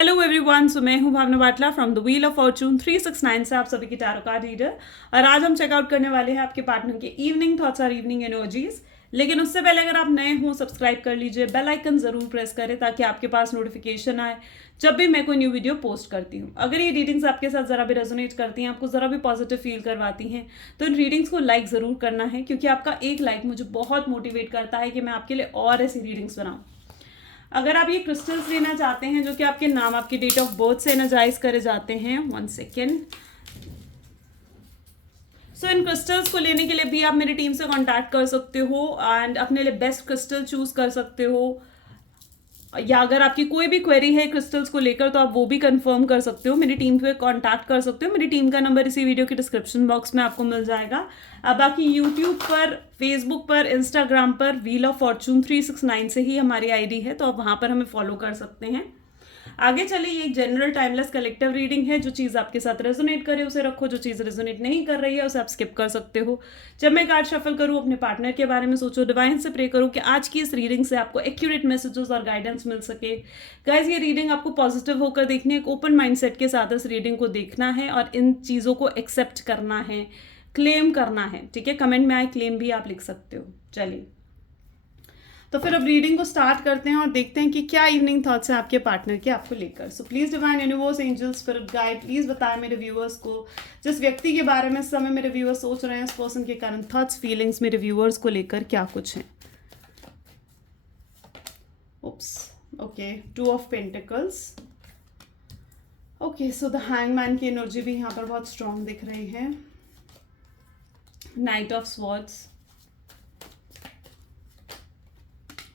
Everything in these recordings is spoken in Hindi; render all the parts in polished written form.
हेलो एवरीवन, सो मैं हूं Bhavna Batla from the wheel of fortune 369 से आप सभी की टैरो कार्ड रीडर। और आज हम चेकआउट करने वाले हैं आपके पार्टनर के इवनिंग थॉट्स और इवनिंग एनर्जीज। लेकिन उससे पहले अगर आप नए हो, सब्सक्राइब कर लीजिए, बेल आइकन जरूर प्रेस करें ताकि आपके पास नोटिफिकेशन आए जब भी मैं कोई न्यू वीडियो पोस्ट करती हूँ। अगर ये रीडिंग्स आपके साथ जरा भी रेजोनेट करती हैं, आपको जरा भी पॉजिटिव फील करवाती हैं, तो इन रीडिंग्स को लाइक जरूर करना है, क्योंकि आपका एक लाइक मुझे बहुत मोटिवेट करता है कि मैं आपके लिए और ऐसी रीडिंग्स बनाऊँ। अगर आप ये क्रिस्टल्स लेना चाहते हैं जो कि आपके नाम, आपकी डेट ऑफ बर्थ से एनर्जाइज करे जाते हैं, 1 सेकेंड। सो इन क्रिस्टल्स को लेने के लिए भी आप मेरी टीम से कांटेक्ट कर सकते हो एंड अपने लिए बेस्ट क्रिस्टल चूज कर सकते हो। या अगर आपकी कोई भी क्वेरी है क्रिस्टल्स को लेकर तो आप वो भी कंफर्म कर सकते हो, मेरी टीम पे कांटेक्ट कर सकते हो। मेरी टीम का नंबर इसी वीडियो के डिस्क्रिप्शन बॉक्स में आपको मिल जाएगा। अब बाकी यूट्यूब पर, फेसबुक पर, इंस्टाग्राम पर व्हील ऑफ फॉर्चून 369 से ही हमारी आईडी है, तो आप वहाँ पर हमें फॉलो कर सकते हैं। आगे चलिए, ये एक जनरल टाइमलेस कलेक्टिव रीडिंग है। जो चीज़ आपके साथ रेजोनेट करे उसे रखो, जो चीज़ रेजोनेट नहीं कर रही है उसे आप स्किप कर सकते हो। जब मैं कार्ड शफल करूँ, अपने पार्टनर के बारे में सोचो, डिवाइन से प्रे करो कि आज की इस रीडिंग से आपको एक्यूरेट मैसेजेस और गाइडेंस मिल सके। गाइज, ये रीडिंग आपको पॉजिटिव होकर देखनी है, एक ओपन माइंडसेट के साथ इस रीडिंग को देखना है और इन चीज़ों को एक्सेप्ट करना है, क्लेम करना है। ठीक है, कमेंट में आए क्लेम भी आप लिख सकते हो। चलिए, तो फिर अब रीडिंग को स्टार्ट करते हैं और देखते हैं कि क्या इवनिंग थॉट्स हैं आपके पार्टनर के आपको लेकर। सो please divine universe, angel, spirit guide, please बताएं मेरे व्यूअर्स को जिस व्यक्ति के बारे में इस समय मेरे व्यूअर्स सोच रहे हैं, इस पर्सन के कारण थॉट्स, फीलिंग्स मेरे व्यूअर्स को लेकर क्या कुछ हैं। Oops, okay, 2 of pentacles. Okay, so the hangman की एनर्जी भी यहाँ पर बहुत स्ट्रांग दिख रही है। Knight of swords,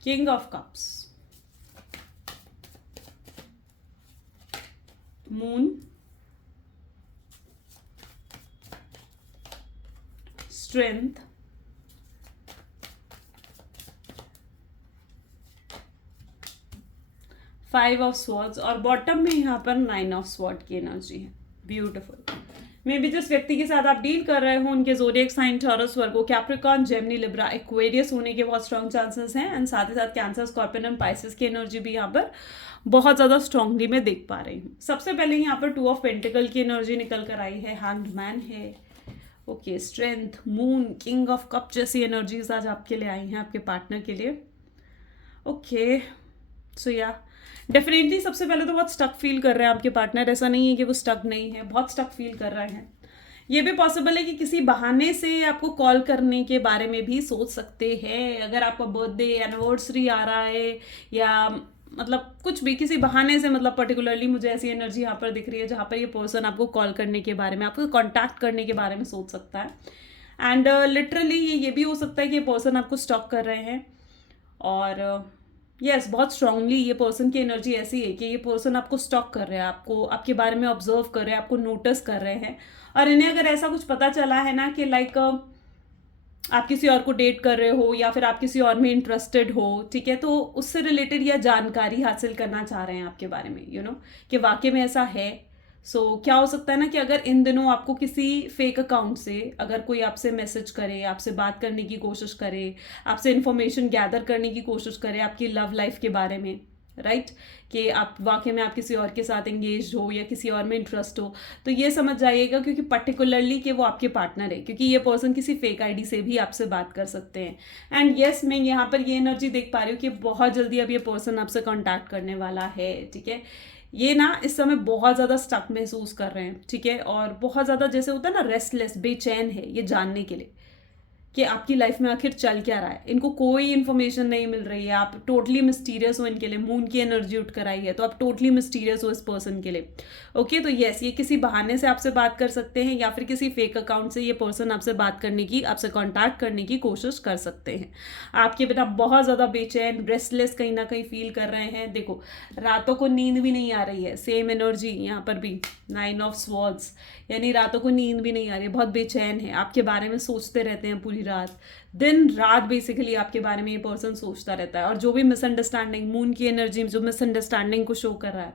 King of Cups, Moon, Strength, Five of Swords और बॉटम में यहाँ पर 9 ऑफ स्वॉर्ड की एनर्जी है। ब्यूटिफुल। मे बी जिस व्यक्ति के साथ आप डील कर रहे हो उनके ज़ोडिएक साइन टॉरस, वर्गो, कैप्रिकॉर्न, जेमिनी, लिब्रा, एक्वेरियस होने के बहुत स्ट्रॉन्ग चांसेस हैं। एंड साथ ही साथ कैंसर, स्कॉर्पियन एंड पाइसेस की एनर्जी भी यहाँ पर बहुत ज़्यादा स्ट्रांगली मैं देख पा रही हूँ। सबसे पहले यहाँ पर 2 ऑफ पेंटिकल की एनर्जी निकल कर आई है, हैंग्ड मैन है। Okay, strength, moon, king of cup जैसी एनर्जीज आज आपके लिए आई हैं, आपके पार्टनर के लिए। ओके, सो या डेफिनेटली सबसे पहले तो बहुत स्टक फील कर रहे हैं आपके पार्टनर। ऐसा नहीं है कि वो स्टक नहीं है, बहुत स्टक फील कर रहे हैं। ये भी पॉसिबल है कि किसी बहाने से आपको कॉल करने के बारे में भी सोच सकते हैं। अगर आपका बर्थडे, एनिवर्सरी आ रहा है या मतलब कुछ भी, किसी बहाने से, मतलब पर्टिकुलरली मुझे ऐसी एनर्जी यहाँ पर दिख रही है जहाँ पर ये पर्सन आपको कॉल करने के बारे में, आपको कॉन्टैक्ट करने के बारे में सोच सकता है। एंड लिटरली ये भी हो सकता है कि ये पर्सन आपको स्टॉक कर रहे हैं। और यस, बहुत स्ट्रांगली ये पर्सन की एनर्जी ऐसी है कि ये पर्सन आपको स्टॉक कर रहे हैं, आपको, आपके बारे में ऑब्जर्व कर रहे हैं, आपको नोटिस कर रहे हैं। और इन्हें अगर ऐसा कुछ पता चला है ना कि लाइक आप किसी और को डेट कर रहे हो या फिर आप किसी और में इंटरेस्टेड हो, ठीक है, तो उससे रिलेटेड या जानकारी हासिल करना चाह रहे हैं आपके बारे में, कि वाकई में ऐसा है। क्या हो सकता है ना कि अगर इन दिनों आपको किसी फेक अकाउंट से अगर कोई आपसे मैसेज करे, आपसे बात करने की कोशिश करे, आपसे इंफॉर्मेशन गैदर करने की कोशिश करे आपकी लव लाइफ के बारे में, राइट, कि आप वाकई में आप किसी और के साथ एंगेज हो या किसी और में इंटरेस्ट हो, तो ये समझ जाइएगा क्योंकि पर्टिकुलरली कि वो आपके पार्टनर है, क्योंकि ये पर्सन किसी फेक आईडी से भी आपसे बात कर सकते हैं। एंड यस, मैं यहाँ पर ये एनर्जी देख पा रही हूँ कि बहुत जल्दी अब ये पर्सन आपसे कॉन्टैक्ट करने वाला है। ठीक है, ये ना इस समय बहुत ज़्यादा स्टक महसूस कर रहे हैं, ठीक है, और बहुत ज़्यादा जैसे होता है ना रेस्टलेस, बेचैन है ये जानने के लिए कि आपकी लाइफ में आखिर चल क्या रहा है। इनको कोई इन्फॉर्मेशन नहीं मिल रही है, आप टोटली मिस्टीरियस हो इनके लिए। मून की एनर्जी उठ कर आई है, तो आप टोटली मिस्टीरियस हो इस पर्सन के लिए। ओके, तो यस, ये किसी बहाने से आपसे बात कर सकते हैं या फिर किसी फेक अकाउंट से ये पर्सन आपसे बात करने की, आपसे कॉन्टैक्ट करने की कोशिश कर सकते हैं। आपके बिना बहुत ज़्यादा बेचैन, रेस्टलेस कहीं ना कहीं फील कर रहे हैं। देखो, रातों को नींद भी नहीं आ रही है, सेम एनर्जी यहाँ पर भी 9 ऑफ स्वॉर्ड्स, यानी रातों को नींद भी नहीं आ रही है, बहुत बेचैन है, आपके बारे में सोचते रहते हैं पूरी रात, दिन रात बेसिकली आपके बारे में ये पर्सन सोचता रहता है। और जो भी मिसअंडरस्टैंडिंग, मून की एनर्जी जो मिसअंडरस्टैंडिंग को शो कर रहा है,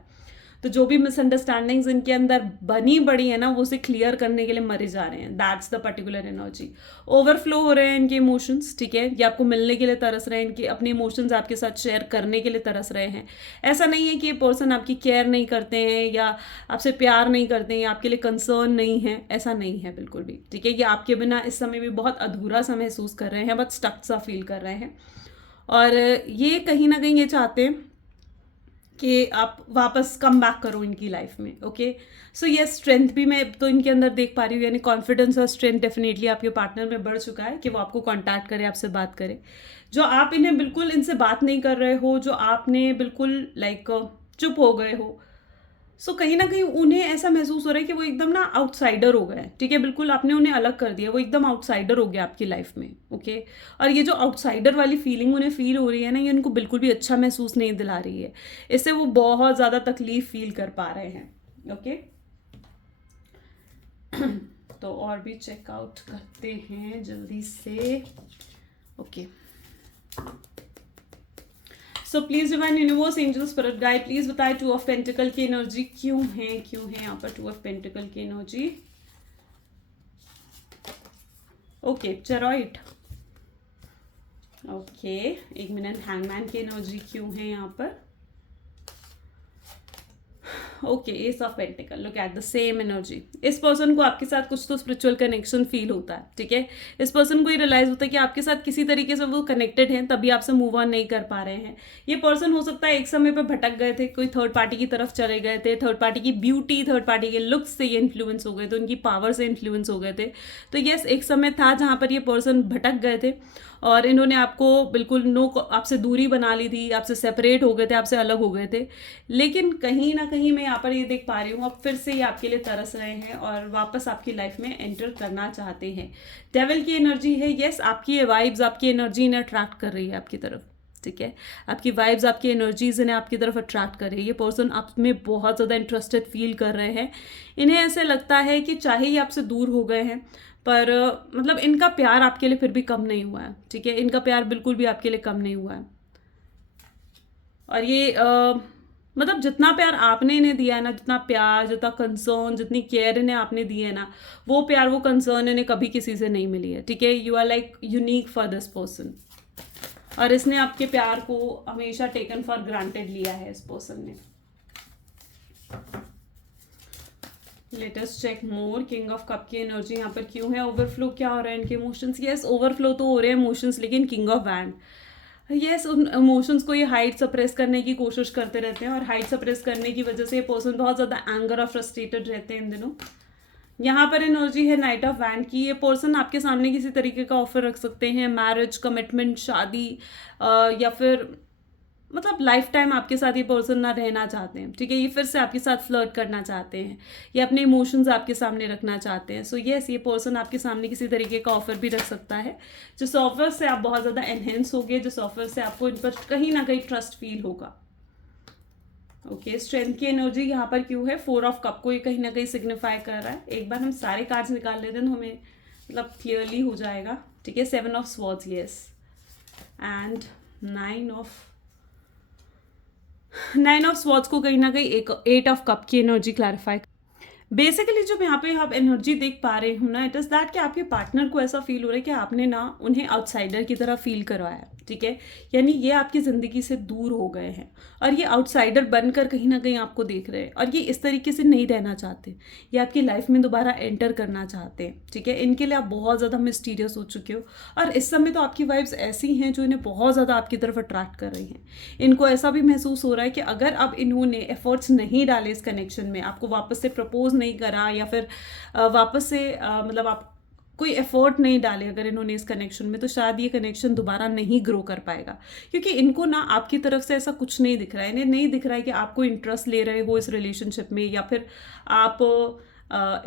तो जो भी मिसअंडरस्टैंडिंग्स इनके अंदर बनी बड़ी है ना, वो उसे क्लियर करने के लिए मरे जा रहे हैं. That's the particular energy. Overflow हो रहे हैं इनके इमोशंस, ठीक है. ये आपको मिलने के लिए तरस रहे हैं, इनके अपने इमोशंस आपके साथ शेयर करने के लिए तरस रहे हैं. ऐसा नहीं है कि ये पर्सन आपकी केयर नहीं करते हैं या आपसे प्यार नहीं करते हैं या आपके लिए कंसर्न नहीं है. ऐसा नहीं है बिल्कुल भी, ठीक है. ये आपके बिना इस समय भी बहुत अधूरा सा महसूस कर रहे हैं, बहुत स्टक सा फील कर रहे हैं. और ये कहीं ना कहीं ये चाहते हैं कि आप वापस कम बैक करो इनकी लाइफ में. ओके, सो ये स्ट्रेंथ भी मैं तो इनके अंदर देख पा रही हूँ, यानी कॉन्फिडेंस और स्ट्रेंथ डेफिनेटली आपके पार्टनर में बढ़ चुका है कि वो आपको कांटेक्ट करे, आपसे बात करे. जो आप इन्हें बिल्कुल इनसे बात नहीं कर रहे हो, जो आपने बिल्कुल लाइक चुप हो गए हो, सो कहीं ना कहीं उन्हें ऐसा महसूस हो रहा है कि वो एकदम ना आउटसाइडर हो गए, ठीक है. बिल्कुल आपने उन्हें अलग कर दिया, वो एकदम आउटसाइडर हो गया आपकी लाइफ में. ओके, और ये जो आउटसाइडर वाली फीलिंग उन्हें फील हो रही है ना, ये उनको बिल्कुल भी अच्छा महसूस नहीं दिला रही है. इससे वो बहुत ज़्यादा तकलीफ फील कर पा रहे हैं. ओके, तो और भी चेकआउट करते हैं जल्दी से. Okay, so please divine universe, angel, spirit guide, please बताए टू ऑफ पेंटिकल की एनर्जी क्यों है यहाँ पर टू ऑफ पेंटिकल की एनर्जी. ओके, चेरॉइट. ओके, एक मिनट, हैंगमैन की एनर्जी क्यों है यहाँ पर. Okay, S of pentacle. Look at the same energy. इस पर्सन को आपके साथ कुछ तो स्पिरिचुअल कनेक्शन फील होता है, ठीक है. इस पर्सन को ये रियलाइज होता है कि आपके साथ किसी तरीके से वो कनेक्टेड हैं, तभी आपसे मूव ऑन नहीं कर पा रहे हैं. ये पर्सन हो सकता है एक समय पे भटक गए थे, कोई थर्ड पार्टी की तरफ चले गए थे, थर्ड पार्टी की ब्यूटी, थर्ड पार्टी के लुक्स से ये इन्फ्लुएंस हो गए थे, उनकी पावर से इन्फ्लुएंस हो गए थे. तो यस, एक समय था जहाँ पर ये पर्सन भटक गए थे और इन्होंने आपको बिल्कुल आपसे दूरी बना ली थी, आपसे सेपरेट हो गए थे, आपसे अलग हो गए थे. लेकिन कहीं ना कहीं मैं यहाँ पर ये देख पा रही हूँ, अब फिर से ये आपके लिए तरस रहे हैं और वापस आपकी लाइफ में एंटर करना चाहते हैं. डेविल की एनर्जी है. यस, आपकी वाइब्स, आपकी एनर्जी इन्हें अट्रैक्ट कर रही है आपकी तरफ, ठीक है. आपकी वाइब्स, आपकी एनर्जीज इन्हें आपकी तरफ अट्रैक्ट कर रही है. ये पर्सन आप में बहुत ज़्यादा इंटरेस्टेड फील कर रहे हैं. इन्हें ऐसे लगता है कि चाहे ये आपसे दूर हो गए हैं, पर मतलब इनका प्यार आपके लिए फिर भी कम नहीं हुआ है, ठीक है. इनका प्यार बिल्कुल भी आपके लिए कम नहीं हुआ है. और ये मतलब जितना प्यार आपने इन्हें दिया है ना, जितना प्यार, जितना कंसर्न, जितनी केयर इन्हें आपने दी है ना, वो प्यार, वो कंसर्न इन्हें कभी किसी से नहीं मिली है, ठीक है. You are like unique for this person. और इसने आपके प्यार को हमेशा टेकन फॉर ग्रांटेड लिया है इस पर्सन ने. Let us check more. King of cup की एनर्जी यहाँ पर क्यों है. ओवरफ्लो क्या हो रहा है इनके इमोशंस. यस, ओवरफ्लो तो हो रहे हैं इमोशंस, लेकिन किंग ऑफ वैंड, यस, उन इमोशंस को ये हाइट सप्रेस करने की कोशिश करते रहते हैं और हाइट सप्रेस करने की वजह से ये पर्सन बहुत ज़्यादा एंगर और फ्रस्ट्रेटेड रहते हैं इन दिनों. यहाँ पर एनर्जी है नाइट ऑफ वैंड की. ये पर्सन आपके सामने किसी तरीके का ऑफर रख सकते हैं, मैरिज, कमिटमेंट, शादी, या फिर मतलब लाइफ टाइम आपके साथ ये पर्सन ना रहना चाहते हैं, ठीक है. ये फिर से आपके साथ फ्लर्ट करना चाहते हैं, ये अपने इमोशंस आपके सामने रखना चाहते हैं. सो यस, ये पर्सन आपके सामने किसी तरीके का ऑफर भी रख सकता है, जिस ऑफर से आप बहुत ज़्यादा एनहेंस होगे, जिस ऑफर से आपको इन पर कहीं ना कहीं ट्रस्ट फील होगा. ओके, स्ट्रेंथ की एनर्जी यहाँ पर क्यों है. 4 ऑफ कप को ये कहीं ना कहीं सिग्निफाई कर रहा है. एक बार हम सारे कार्ड्स निकाल लेते हैं तो हमें मतलब क्लियरली हो जाएगा, ठीक है. 7 of swords, yes, and 9 of swords को कहीं ना कहीं एक 8 ऑफ कप की एनर्जी क्लैरिफाई. बेसिकली जो यहाँ पे आप एनर्जी देख पा रहे हूँ ना, इट इज़ दैट कि आपके पार्टनर को ऐसा फील हो रहा है कि आपने ना उन्हें आउटसाइडर की तरह फील करवाया, ठीक है. यानी ये आपकी ज़िंदगी से दूर हो गए हैं और ये आउटसाइडर बनकर कहीं ना कहीं आपको देख रहे हैं और ये इस तरीके से नहीं रहना चाहते. ये आपकी लाइफ में दोबारा एंटर करना चाहते हैं, ठीक है. इनके लिए आप बहुत ज़्यादा मिस्टीरियस हो चुके हो और इस समय तो आपकी वाइब्स ऐसी हैं जो इन्हें बहुत ज़्यादा आपकी तरफ अट्रैक्ट कर रही हैं. इनको ऐसा भी महसूस हो रहा है कि अगर अब इन्होंने एफर्ट्स नहीं डाले इस कनेक्शन में, आपको वापस से प्रपोज नहीं करा या फिर वापस से मतलब आप कोई एफर्ट नहीं डाले अगर इन्होंने इस कनेक्शन में, तो शायद ये कनेक्शन दोबारा नहीं ग्रो कर पाएगा. क्योंकि इनको ना आपकी तरफ से ऐसा कुछ नहीं दिख रहा है. इन्हें नहीं दिख रहा है कि आपको इंटरेस्ट ले रहे हो इस रिलेशनशिप में या फिर आप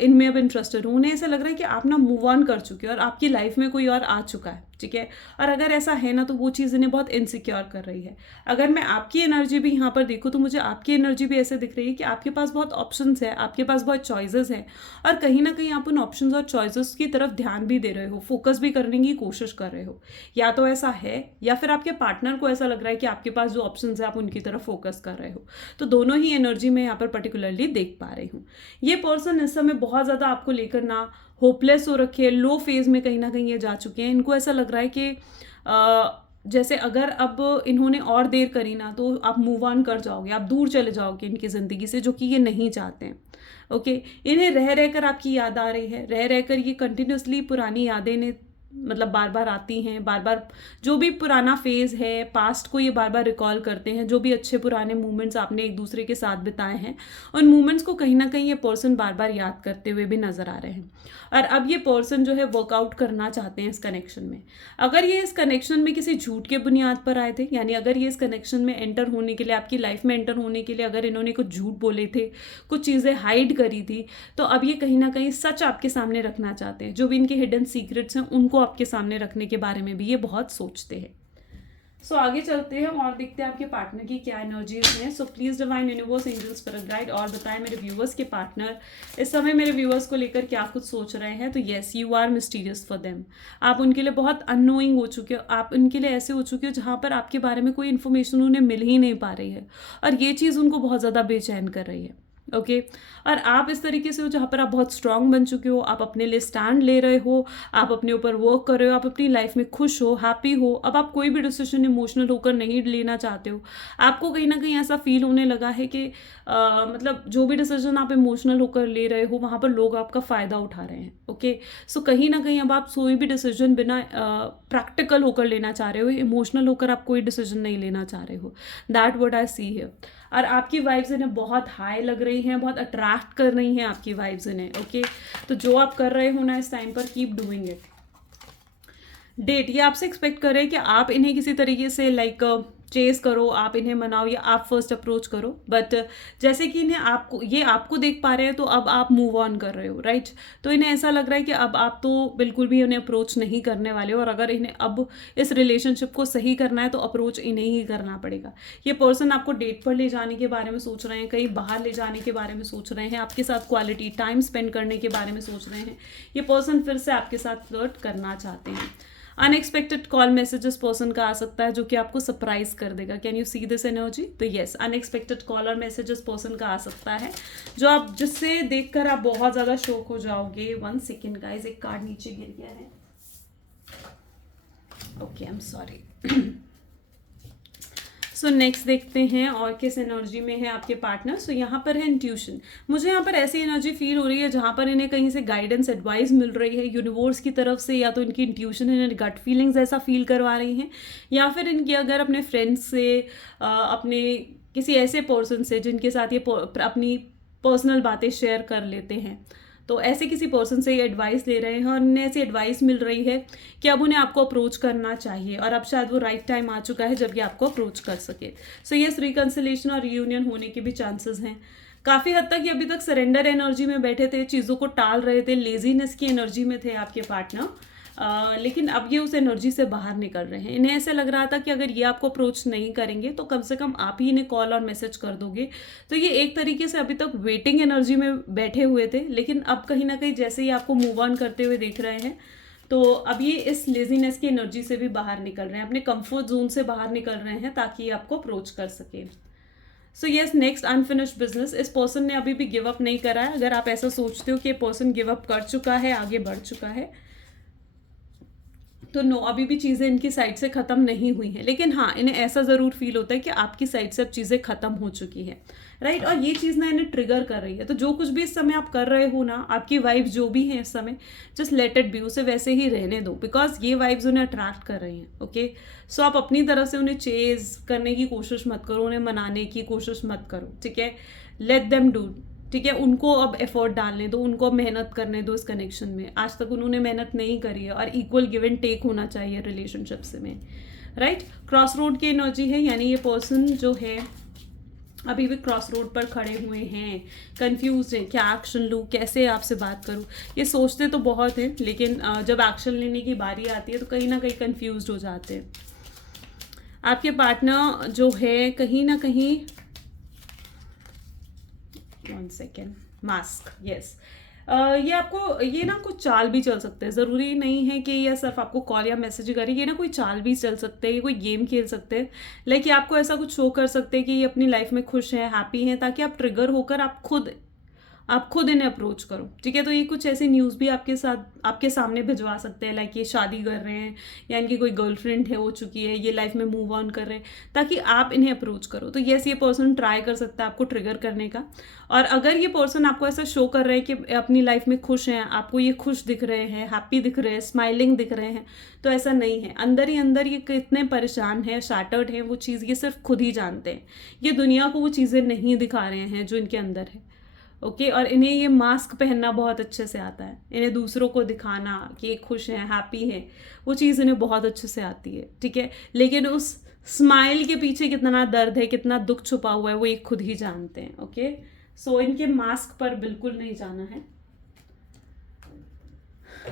इनमें अब इंटरेस्टेड हो. उन्हें ऐसा लग रहा है कि आप ना मूव ऑन कर चुके हो और आपकी लाइफ में कोई और आ चुका है, ठीक है। और अगर ऐसा है ना तो वो चीज़ इन्हें बहुत इनसिक्योर कर रही है। अगर मैं आपकी एनर्जी भी यहाँ पर देखूँ तो मुझे आपकी एनर्जी भी ऐसे दिख रही है कि आपके पास बहुत ऑप्शंस है, आपके पास बहुत चॉइसेस हैं, और कहीं ना कहीं आप उन ऑप्शंस और चॉइसेस की तरफ ध्यान भी दे रहे हो, फोकस भी करने की कोशिश कर रहे हो। या तो ऐसा है, या फिर आपके पार्टनर को ऐसा लग रहा है कि आपके पास जो ऑप्शंस है आप उनकी तरफ फोकस कर रहे हो। तो दोनों ही एनर्जी में यहाँ पर पर्टिकुलरली देख पा रही हूँ। ये पर्सन इस समय बहुत ज़्यादा आपको लेकर ना होपलेस हो रखे हैं, लो फेज में कहीं ना कहीं ये जा चुके हैं। इनको ऐसा लग रहा है कि जैसे अगर अब इन्होंने और देर करी ना तो आप मूव ऑन कर जाओगे, आप दूर चले जाओगे इनकी ज़िंदगी से, जो कि ये नहीं चाहते हैं। ओके, इन्हें रह रहकर आपकी याद आ रही है, रह रहकर ये कंटिन्यूसली पुरानी यादें इन्हें मतलब बार बार आती हैं, बार बार जो भी पुराना फेज़ है पास्ट को ये बार बार रिकॉल करते हैं। जो भी अच्छे पुराने मोमेंट्स आपने एक दूसरे के साथ बिताए हैं, उन मोमेंट्स को कहीं ना कहीं ये पर्सन बार बार याद करते हुए भी नज़र आ रहे हैं। और अब ये पर्सन जो है वर्कआउट करना चाहते हैं इस कनेक्शन में। अगर ये इस कनेक्शन में किसी झूठ के बुनियाद पर आए थे, यानी अगर ये इस कनेक्शन में एंटर होने के लिए, आपकी लाइफ में एंटर होने के लिए अगर इन्होंने कुछ झूठ बोले थे, कुछ चीज़ें हाइड करी थी, तो अब ये कहीं ना कहीं सच आपके सामने रखना चाहते हैं। जो भी इनके हिडन सीक्रेट्स हैं उनको आपके सामने रखने के बारे में भी ये बहुत सोचते हैं। सो आगे चलते हैं और देखते हैं आपके पार्टनर की क्या एनर्जीज हैं। So please divine universe angels spirit guide और बताएं मेरे व्यूवर्स के पार्टनर इस समय मेरे व्यूवर्स को लेकर क्या कुछ सोच रहे हैं। तो yes, you are mysterious for them. आप उनके लिए बहुत अननोइंग हो चुके हो, आप उनके लिए ऐसे हो चुके हो जहाँ पर आपके बारे में कोई इन्फॉर्मेशन उन्हें मिल ही नहीं पा रही है, और ये चीज़ उनको बहुत ज़्यादा बेचैन कर रही है। ओके और आप इस तरीके से हो जहाँ पर आप बहुत स्ट्रांग बन चुके हो, आप अपने लिए स्टैंड ले रहे हो, आप अपने ऊपर वर्क कर रहे हो, आप अपनी लाइफ में खुश हो, हैप्पी हो। अब आप कोई भी डिसीजन इमोशनल होकर नहीं लेना चाहते हो। आपको कहीं ना कहीं ऐसा फील होने लगा है कि मतलब जो भी डिसीजन आप इमोशनल होकर ले रहे हो वहाँ पर लोग आपका फ़ायदा उठा रहे हैं। ओके सो कहीं ना कहीं अब आप कोई भी डिसीजन बिना प्रैक्टिकल होकर लेना चाह रहे हो, इमोशनल होकर आप कोई डिसीजन नहीं लेना चाह रहे हो। That what I see here. और आपकी वाइब्स इन्हें बहुत हाई लग रही हैं, बहुत अट्रैक्ट कर रही हैं आपकी वाइब्स इन्हें। ओके तो जो आप कर रहे हो ना इस टाइम पर, कीप डूइंग इट। डेट, ये आपसे एक्सपेक्ट कर रहे हैं कि आप इन्हें किसी तरीके से लाइक चेस करो, आप इन्हें मनाओ या आप फर्स्ट अप्रोच करो। बट जैसे कि इन्हें आपको देख पा रहे हैं तो अब आप मूव ऑन कर रहे हो, राइट। तो इन्हें ऐसा लग रहा है कि अब आप तो बिल्कुल भी उन्हें अप्रोच नहीं करने वाले हो, और अगर इन्हें अब इस रिलेशनशिप को सही करना है तो अप्रोच इन्हें ही करना पड़ेगा। ये पर्सन आपको डेट पर ले जाने के बारे में सोच रहे हैं, कहीं बाहर ले जाने के बारे में सोच रहे हैं, आपके साथ क्वालिटी टाइम स्पेंड करने के बारे में सोच रहे हैं। ये पर्सन फिर से आपके साथ फ्लर्ट करना चाहते हैं। अनएक्सपेक्टेड कॉल मैसेजेस पर्सन का आ सकता है जो कि आपको सरप्राइज कर देगा। Can you see this energy? तो येस, अनएक्सपेक्टेड कॉल और मैसेजेस पर्सन का आ सकता है जो आप जिससे देखकर आप बहुत ज़्यादा शॉक हो जाओगे। 1 सेकेंड गाइज, एक कार्ड नीचे गिर गया है। Okay, I am sorry. So next देखते हैं और किस एनर्जी में है आपके पार्टनर। सो यहाँ पर है इंट्यूशन। मुझे यहाँ पर ऐसी एनर्जी फील हो रही है जहाँ पर इन्हें कहीं से गाइडेंस एडवाइस मिल रही है यूनिवर्स की तरफ से, या तो इनकी इंट्यूशन इन्हें गट फीलिंग्स ऐसा फील करवा रही हैं, या फिर इनकी अगर अपने फ्रेंड्स से अपने किसी ऐसे पर्सन से जिनके साथ ये अपनी पर्सनल बातें शेयर कर लेते हैं, तो ऐसे किसी पर्सन से ये एडवाइस ले रहे हैं और उन्हें ऐसी एडवाइस मिल रही है कि अब उन्हें आपको अप्रोच करना चाहिए, और अब शायद वो राइट टाइम आ चुका है जब ये आपको अप्रोच कर सके। सो ये रिकन्सिलेशन और रियूनियन होने के भी चांसेस हैं। काफ़ी हद तक ये अभी तक सरेंडर एनर्जी में बैठे थे, चीज़ों को टाल रहे थे, लेजीनेस की एनर्जी में थे आपके पार्टनर, लेकिन अब ये उस एनर्जी से बाहर निकल रहे हैं। इन्हें ऐसे लग रहा था कि अगर ये आपको अप्रोच नहीं करेंगे तो कम से कम आप ही इन्हें कॉल और मैसेज कर दोगे। तो ये एक तरीके से अभी तक वेटिंग एनर्जी में बैठे हुए थे, लेकिन अब कहीं ना कहीं जैसे ही आपको मूव ऑन करते हुए देख रहे हैं तो अब ये इस लेजीनेस की एनर्जी से भी बाहर निकल रहे हैं, अपने कंफर्ट जोन से बाहर निकल रहे हैं ताकि ये आपको अप्रोच कर सके। So yes, next unfinished business. इस पर्सन ने अभी भी गिव अप नहीं करा है। अगर आप ऐसा सोचते हो कि ये पर्सन गिव अप कर चुका है, आगे बढ़ चुका है, तो नो, अभी भी चीज़ें इनकी साइड से ख़त्म नहीं हुई हैं। लेकिन हाँ, इन्हें ऐसा ज़रूर फील होता है कि आपकी साइड से अब चीज़ें ख़त्म हो चुकी हैं, राइट। और ये चीज़ ना इन्हें ट्रिगर कर रही है। तो जो कुछ भी इस समय आप कर रहे हो ना, आपकी वाइब्स जो भी हैं इस समय, जस्ट लेट इट बी, उसे वैसे ही रहने दो, बिकॉज ये वाइब्स उन्हें अट्रैक्ट कर रही हैं। ओके सो आप अपनी तरफ से उन्हें चेज करने की कोशिश मत करो, उन्हें मनाने की कोशिश मत करो, ठीक है। लेट देम डू, ठीक है। उनको अब एफर्ट डालने दो, उनको अब मेहनत करने दो इस कनेक्शन में। आज तक उन्होंने मेहनत नहीं करी है, और इक्वल गिव एंड टेक होना चाहिए रिलेशनशिप्स में, राइट। क्रॉस रोड की एनर्जी है, यानी ये पर्सन जो है अभी भी क्रॉस रोड पर खड़े हुए हैं, कंफ्यूज हैं, क्या एक्शन लूँ, कैसे आपसे बात करूँ। ये सोचते तो बहुत हैं, लेकिन जब एक्शन लेने की बारी आती है तो कहीं ना कहीं कंफ्यूज हो जाते हैं। आपके पार्टनर जो है कहीं ना कहीं, 1 सेकेंड, मास्क, यस, ये आपको, ये ना कुछ चाल भी चल सकते हैं। ज़रूरी नहीं है कि ये सिर्फ आपको कॉल या मैसेज करे, ये ना कोई चाल भी चल सकते हैं, ये कोई गेम खेल सकते हैं। लाइक आपको ऐसा कुछ शो कर सकते हैं कि ये अपनी लाइफ में खुश हैं, हैप्पी हैं, ताकि आप ट्रिगर होकर आप खुद इन्हें अप्रोच करो। ठीक है, तो ये कुछ ऐसी न्यूज़ भी आपके साथ, आपके सामने भिजवा सकते हैं, लाइक ये शादी कर रहे हैं या इनकी कोई गर्लफ्रेंड है, हो चुकी है, ये लाइफ में मूव ऑन कर रहे हैं, ताकि आप इन्हें अप्रोच करो। तो यस, ये पर्सन ट्राई कर सकता है आपको ट्रिगर करने का। और अगर ये पर्सन आपको ऐसा शो कर रहे हैं कि अपनी लाइफ में खुश हैं, आपको ये खुश दिख रहे हैं, हैप्पी दिख रहे हैं, स्माइलिंग दिख रहे हैं, तो ऐसा नहीं है। अंदर ही अंदर ये कितने परेशान हैं, शैटर्ड हैं, वो चीज़ ये सिर्फ खुद ही जानते हैं। ये दुनिया को वो चीज़ें नहीं दिखा रहे हैं जो इनके अंदर है। ओके, और इन्हें ये मास्क पहनना बहुत अच्छे से आता है। इन्हें दूसरों को दिखाना कि ये खुश हैं, हैप्पी हैं, वो चीज़ इन्हें बहुत अच्छे से आती है। ठीक है, लेकिन उस स्माइल के पीछे कितना दर्द है, कितना दुख छुपा हुआ है, वो ये खुद ही जानते हैं। ओके, सो इनके मास्क पर बिल्कुल नहीं जाना है।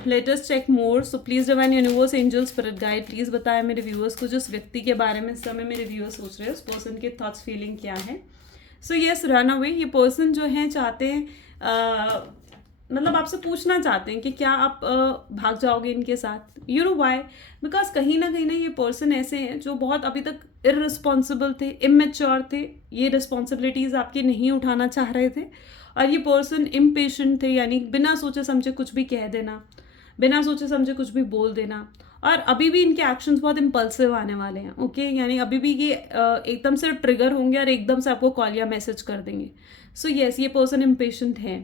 Let us check more. So please divine universe, angel, spirit guide, please बताएं मेरे व्यूअर्स को, जिस व्यक्ति के बारे में इस समय मेरे व्यूअर्स सोच रहे हैं, उस पर्सन के थॉट्स, फीलिंग क्या है। So yes, run away. ये पर्सन जो है चाहते हैं, मतलब आपसे पूछना चाहते हैं कि क्या आप भाग जाओगे इनके साथ। You know why? बिकॉज कहीं ना ये पर्सन ऐसे हैं जो बहुत अभी तक इररिस्पॉन्सिबल थे, इमेच्योर थे, ये रिस्पॉन्सिबिलिटीज आपकी नहीं उठाना चाह रहे थे। और ये पर्सन इम्पेशेंट थे, यानी बिना सोचे समझे कुछ भी कह देना, बिना सोचे समझे कुछ भी बोल देना। और अभी भी इनके एक्शंस बहुत इम्पल्सिव आने वाले हैं। ओके, यानी अभी भी ये एकदम से ट्रिगर होंगे और एकदम से आपको कॉल या मैसेज कर देंगे। सो यस, ये पर्सन इम्पेशेंट है।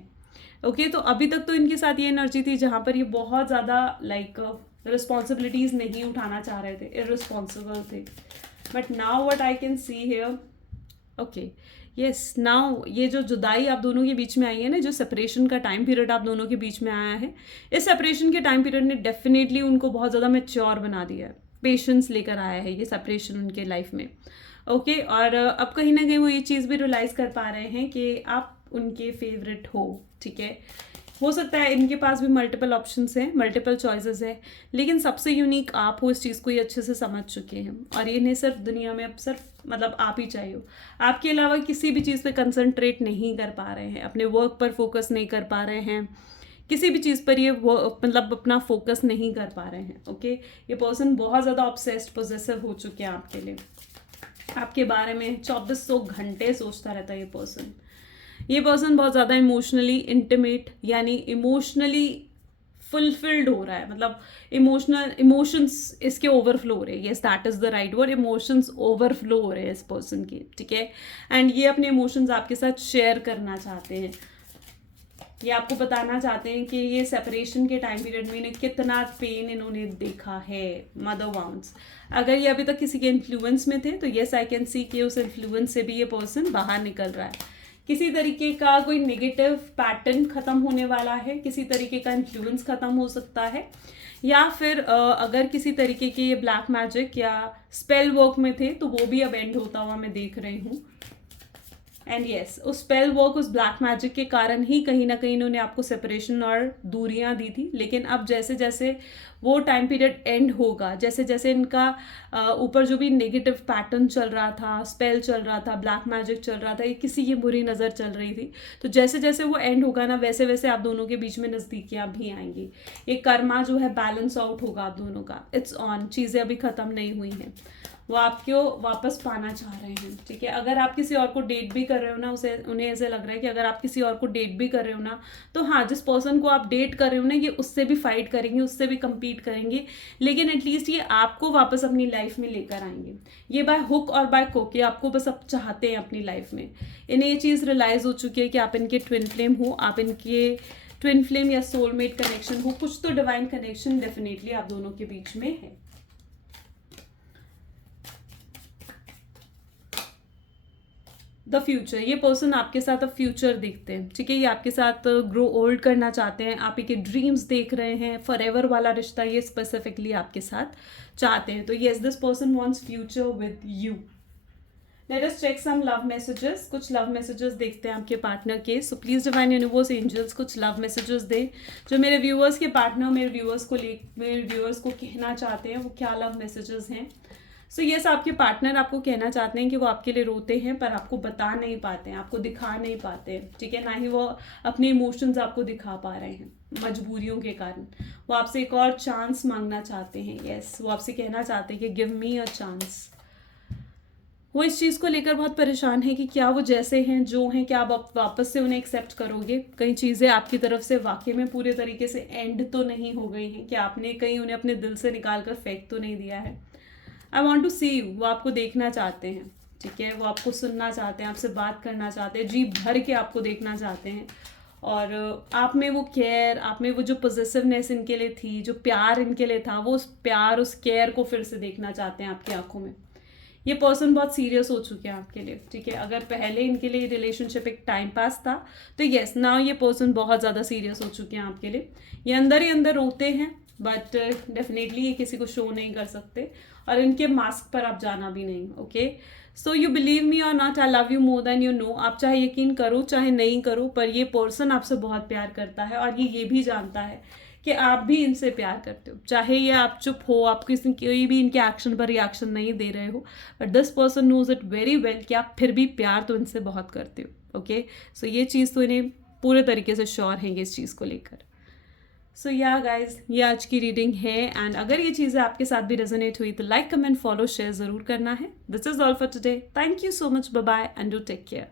ओके, तो अभी तक तो इनके साथ ये एनर्जी थी जहाँ पर ये बहुत ज़्यादा लाइक रिस्पॉन्सिबिलिटीज़ नहीं उठाना चाह रहे थे, इररिस्पॉन्सिबल थे। But now what I can see here, okay, yes, now ये जो जुदाई आप दोनों के बीच में आई है ना, जो सेपरेशन का टाइम पीरियड आप दोनों के बीच में आया है, इस सेपरेशन के टाइम पीरियड ने डेफिनेटली उनको बहुत ज़्यादा मैच्योर बना दिया है, पेशेंस लेकर आया है ये सेपरेशन उनके लाइफ में। ओके, और अब कहीं ना कहीं वो ये चीज़ भी रियलाइज़ कर पा रहे हैं कि आप उनके फेवरेट हो। ठीक है, हो सकता है इनके पास भी मल्टीपल ऑप्शंस हैं, मल्टीपल चॉइसेस है, लेकिन सबसे यूनिक आप हो, इस चीज़ को ये अच्छे से समझ चुके हैं। और ये नहीं सिर्फ दुनिया में अब सिर्फ मतलब आप ही चाहिए हो, आपके अलावा किसी भी चीज़ पे कंसंट्रेट नहीं कर पा रहे हैं, अपने वर्क पर फोकस नहीं कर पा रहे हैं, किसी भी चीज़ पर ये मतलब अपना फोकस नहीं कर पा रहे हैं। ओके, ये पर्सन बहुत ज़्यादा ऑब्सेस्ड, पोजेसिव हो चुके हैं आपके लिए, आपके बारे में 2400 घंटे सोचता रहता है ये पर्सन। ये पर्सन बहुत ज़्यादा इमोशनली इंटीमेट, यानी इमोशनली फुलफिल्ड हो रहा है, मतलब इमोशंस इसके ओवरफ्लो हो रहे हैं। Yes, that is the right word, emotions overflow हो रहे हैं इस पर्सन के। ठीक है, एंड ये अपने इमोशंस आपके साथ शेयर करना चाहते हैं। ये आपको बताना चाहते हैं कि ये सेपरेशन के टाइम पीरियड में इन्हें कितना पेन इन्होंने देखा है। मदर वाउंड्स, अगर ये अभी तक किसी के इन्फ्लुएंस में थे तो येस, आई कैन सी कि उस इन्फ्लुएंस से भी ये पर्सन बाहर निकल रहा है। किसी तरीके का कोई नेगेटिव पैटर्न खत्म होने वाला है, किसी तरीके का इन्फ्लुएंस खत्म हो सकता है, या फिर अगर किसी तरीके के ये ब्लैक मैजिक या स्पेल वर्क में थे तो वो भी अब एंड होता हुआ मैं देख रही हूँ। एंड यस, उस स्पेल वर्क, उस ब्लैक मैजिक के कारण ही कहीं ना कहीं इन्होंने आपको सेपरेशन और दूरियां दी थी। लेकिन अब जैसे जैसे वो टाइम पीरियड एंड होगा, जैसे जैसे इनका ऊपर जो भी नेगेटिव पैटर्न चल रहा था, स्पेल चल रहा था, ब्लैक मैजिक चल रहा था, ये किसी की बुरी नज़र चल रही थी, तो जैसे जैसे वो एंड होगा ना, वैसे वैसे आप दोनों के बीच में नज़दीकियाँ भी आएंगी। ये कर्मा जो है बैलेंस आउट होगा आप दोनों का। इट्स ऑन, चीज़ें अभी ख़त्म नहीं हुई हैं, वो आपको वापस पाना चाह रहे हैं। ठीक है, अगर आप किसी और को डेट भी कर रहे हो ना, उन्हें ऐसे लग रहा है कि अगर आप किसी और को डेट भी कर रहे हो ना, तो हाँ, जिस पर्सन को आप डेट कर रहे हो ना, ये उससे भी फाइट करेंगे, उससे भी कम्पीट करेंगे, लेकिन एटलीस्ट ये आपको वापस अपनी लाइफ में लेकर आएंगे। ये बाय हुक और बाय क्रुक, ये आपको बस अब चाहते हैं अपनी लाइफ में। इन्हें ये चीज़ रियलाइज हो चुकी है कि आप इनके ट्विन फ्लेम हो, आप इनके ट्विन फ्लेम या सोलमेट कनेक्शन हो, कुछ तो डिवाइन कनेक्शन डेफिनेटली आप दोनों के बीच में है। द फ्यूचर, ये पर्सन आपके साथ अब फ्यूचर देखते हैं। ठीक है, ये आपके साथ ग्रो ओल्ड करना चाहते हैं, आप के ड्रीम्स देख रहे हैं, फॉरएवर वाला रिश्ता ये स्पेसिफिकली आपके साथ चाहते हैं। तो yes, this person wants future with you. Let us check some love messages. कुछ लव मैसेजेस देखते हैं आपके पार्टनर के. So please divine universe angels कुछ लव मैसेजेस दे जो मेरे व्यूअर्स के पार्टनर मेरे व्यूअर्स को कहना चाहते हैं. वो क्या लव मैसेजेस हैं. सो यस, आपके पार्टनर आपको कहना चाहते हैं कि वो आपके लिए रोते हैं पर आपको बता नहीं पाते हैं, आपको दिखा नहीं पाते हैं. ठीक है, ना ही वो अपने इमोशंस आपको दिखा पा रहे हैं मजबूरियों के कारण. वो आपसे एक और चांस मांगना चाहते हैं. यस, वो आपसे कहना चाहते हैं कि गिव मी अ चांस. वो इस चीज़ को लेकर बहुत परेशान है कि क्या वो जैसे हैं जो हैं, क्या आप वापस से उन्हें एक्सेप्ट करोगे. कई चीज़ें आपकी तरफ से वाकई में पूरे तरीके से एंड तो नहीं हो गई हैं कि आपने कहीं उन्हें अपने दिल से निकाल कर फेंक तो नहीं दिया है. I want to see you. वो आपको देखना चाहते हैं. ठीक है, वो आपको सुनना चाहते हैं, आपसे बात करना चाहते हैं, जी भर के आपको देखना चाहते हैं. और आप में वो केयर, आप में वो जो पॉजिटिवनेस इनके लिए थी, जो प्यार इनके लिए था, वो उस प्यार उस केयर को फिर से देखना चाहते हैं आपकी आंखों में. ये पर्सन बहुत सीरियस हो चुके हैं आपके लिए. ठीक है, अगर पहले इनके लिए रिलेशनशिप एक टाइम पास था तो येस, नाउ ये पर्सन बहुत ज़्यादा सीरियस हो चुके हैं आपके लिए. ये अंदर ही अंदर रोते हैं बट डेफिनेटली ये किसी को शो नहीं कर सकते और इनके मास्क पर आप जाना भी नहीं. Okay, so you believe me और not, I love you more than you know. आप चाहे यकीन करो चाहे नहीं करो, पर ये पर्सन आपसे बहुत प्यार करता है और ये भी जानता है कि आप भी इनसे प्यार करते हो. चाहे ये आप चुप हो, आप किसी कोई भी इनके एक्शन पर रिएक्शन नहीं दे रहे हो, but this person knows it very well कि आप फिर भी प्यार तो इनसे बहुत करते हो. ओके, सो ये चीज़ तो इन्हें पूरे तरीके से श्योर है इस चीज़ को लेकर. सो या गाइज, ये आज की रीडिंग है. एंड अगर ये चीज़ें आपके साथ भी रेजोनेट हुई तो लाइक, कमेंट, फॉलो, शेयर ज़रूर करना है. This is all for today. Thank you so much. Bye bye and do take care.